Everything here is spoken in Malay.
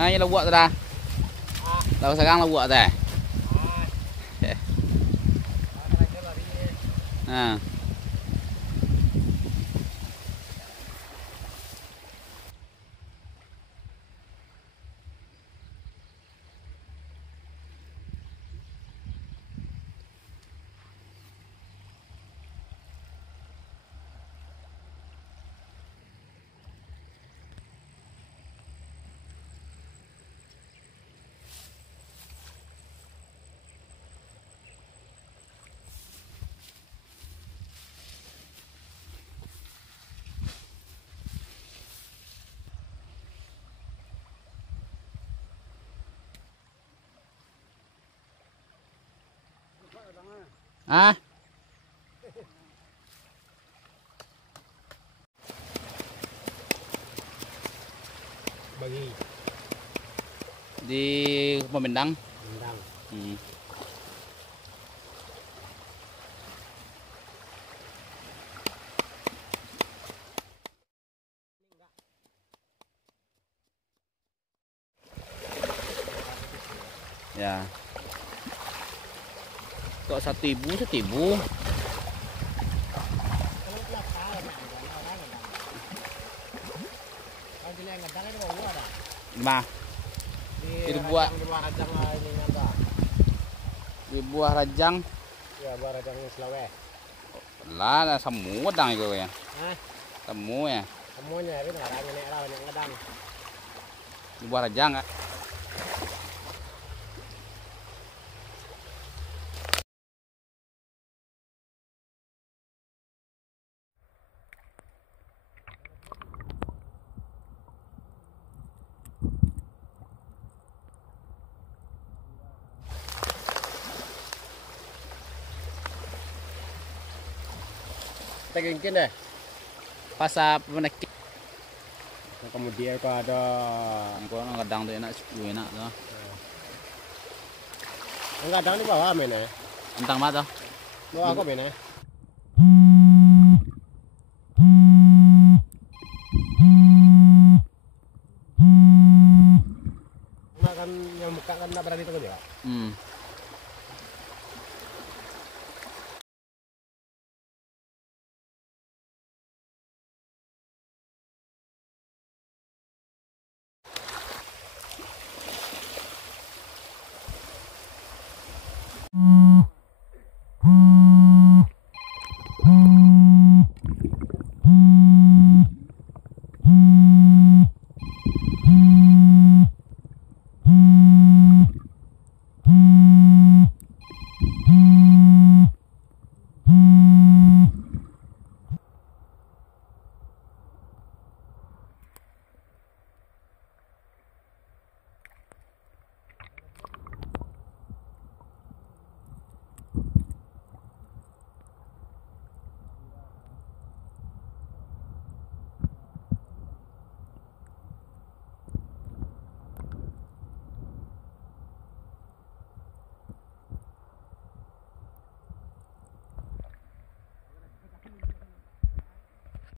Ini lawak tu dah. Lalu sekarang lawak tu. Ha. Ah. Bagi Di Pemendang. Pemendang. Ya. Kok 1.000 1.000. Nah, Di buah rajang ini apa? di buah rajang. Ya, buah rajang Selawe. Lah semua dang itu ya. Hah? Semua ya. Semuanya tapi enggak ada nek rawan yang kadang. Di buah rajang kan. Kita gengkin deh. Pasar penekik. Kemudian kok ada Gua kadang tuh enak, enak tuh. kadang di bawah men ya. Entang mata. Bawah kok men ya.